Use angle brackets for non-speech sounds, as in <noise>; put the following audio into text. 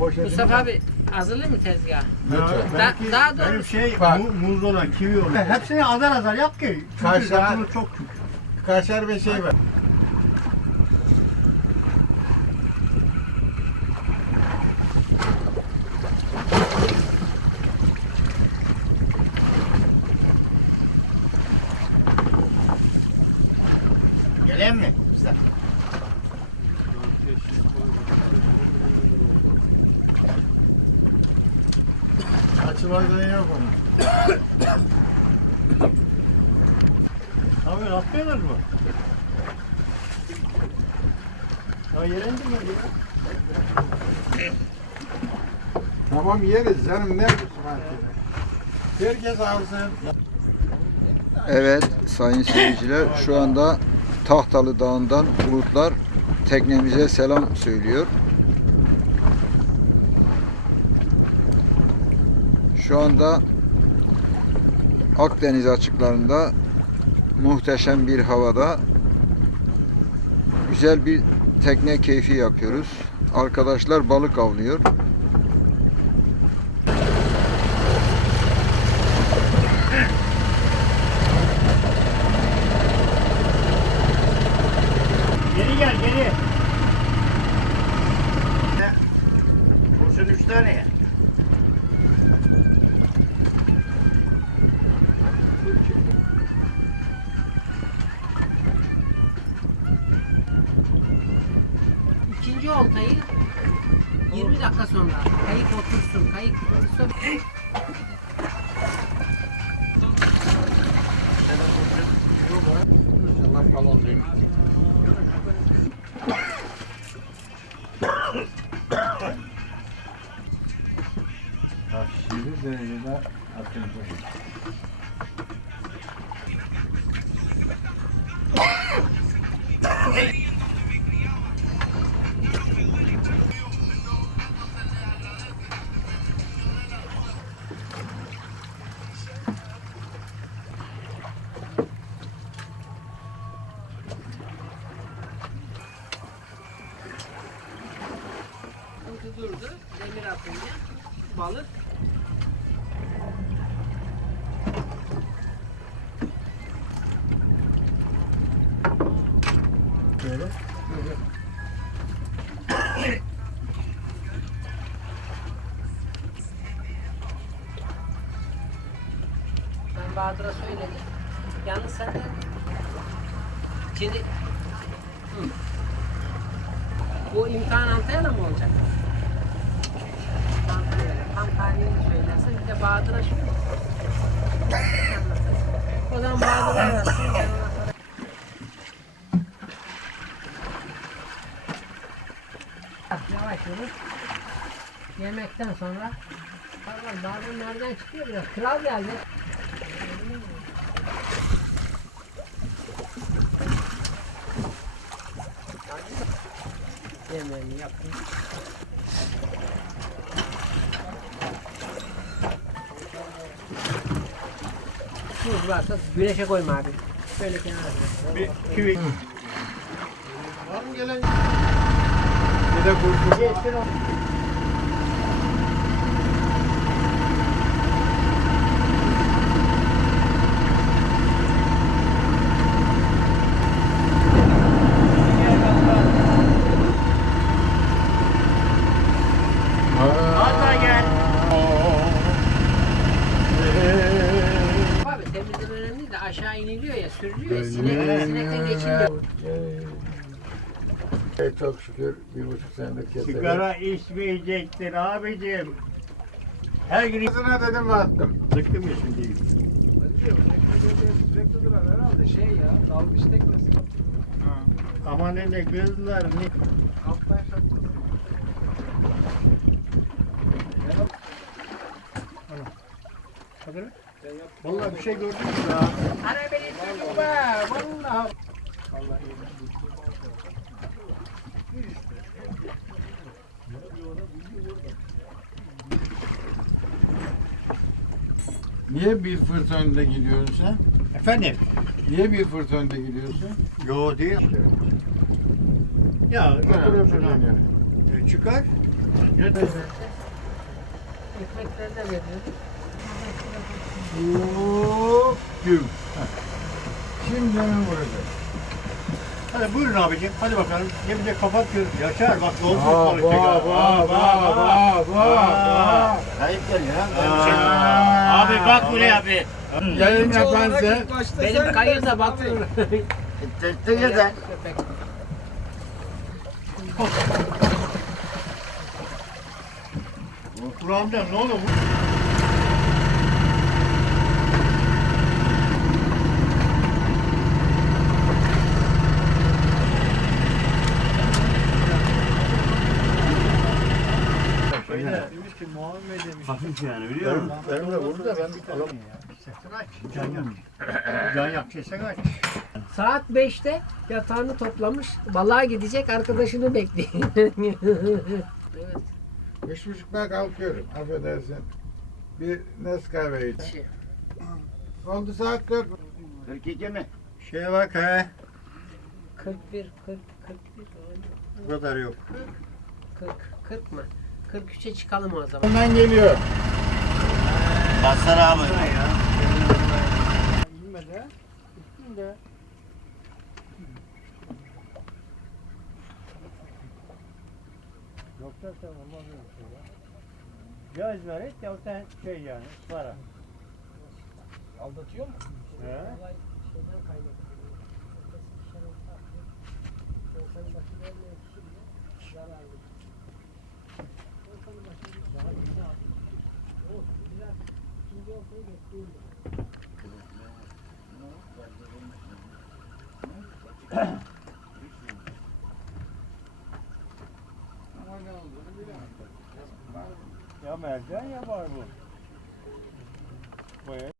poşetini... Mustafa abi hazırlayayım mı tezgah? Lütfen. Belki daha doğrusu- benim şey Bak. mu, muz olan, kivi olan. Hepsini azar azar yap ki. Çünkü Kaşar- çok çünkü. Kaşar ve şey var. Açılardan yok onun. Abi atmıyorlar mı? Ya yere indirmedi ya. Tamam yeriz canım ne yapıyorsun artık? Herkes alsın. Evet sayın seyirciler şu anda Tahtalı Dağı'ndan bulutlar teknemize selam söylüyor. Şu anda Akdeniz açıklarında muhteşem bir havada güzel bir tekne keyfi yapıyoruz. Arkadaşlar balık avlıyor. Geri gel geri. Kurşun üç tane İkinci oltayı 20 dakika sonra kayık otursun, kayık otursun. İnşallah balon değil. Aşırı derecede atıldı. Balık Böyle. ben Bahadır'a söyledim. Yalnız sen de şimdi Hı. bu imtihan Antalya'da mı olacak? Antalya'da. Tam tarihini söylersen bir de Bahadır'a söyle. O zaman Bahadır'a sonra- Yavaş yürü. Yemekten sonra Pardon, bazen nereden çıkıyor biraz. Kral geldi. Yemeğini yaptım. Tuz varsa güneşe koyma abi. Şöyle kenara koy. Bir kivi. Var mı gelen? Bir de kurşun. Hatta aşağı iniliyor ya sürülüyor ya sinek, sinekten geçiliyor. Ee, çok şükür bir buçuk senedir keselim. Sigara içmeyecektir abicim. Her gün Ağzına dedim ve attım. Sıktım ya şimdi. Sürekli duran herhalde şey ya, dalgıç teknesi Aman ne kızlar ne. alttan şartması. Hadi. Vallahi bir şey gördün mü ya? Ara beni çocuk be vallahi. Niye bir fırt önde gidiyorsun sen? Efendim? Niye bir fırt önde gidiyorsun? Yo değil. Ya Oturuyorsun götürüyorsun yan ha. yana. E, çıkar. Ekmekleri de veriyoruz. Hop güm. Şimdi hemen vuracak. Hadi buyurun abicim. Hadi bakalım. Cemil de kapat gör. Yaşar bak dolmuş Vah balık vah vah vah vah vah. Kayıp geliyor ha. Aa. Abi bak buraya abi. Yayın yapan sen. Benim kayır da. Tırtı yeter. Köpek. Kulağımdan ne olur bu? Demiş ki Hafif yani biliyor musun? Benim de vurdu da ben bir alamam. Sesini aç. Can yak. Can yak sesini aç. Saat 5'te yatağını toplamış. Balığa gidecek arkadaşını bekliyor. evet. <laughs> Üç buçukta kalkıyorum. Affedersin. Bir Nescafe iç. Şey. Oldu saat dört. 42 mi? Şeye bak he. 41, 40, 41, Bu kadar yok. 40, 40 mı? 43'e çıkalım o zaman. Hemen geliyor. Basar abi. Bilmedi. Gittin de. Yoksa sen olmaz öyle bir şey ya. Ya izmarit ya sen şey yani para. Aldatıyor mu? He? Ya mercan ya var bu. Baya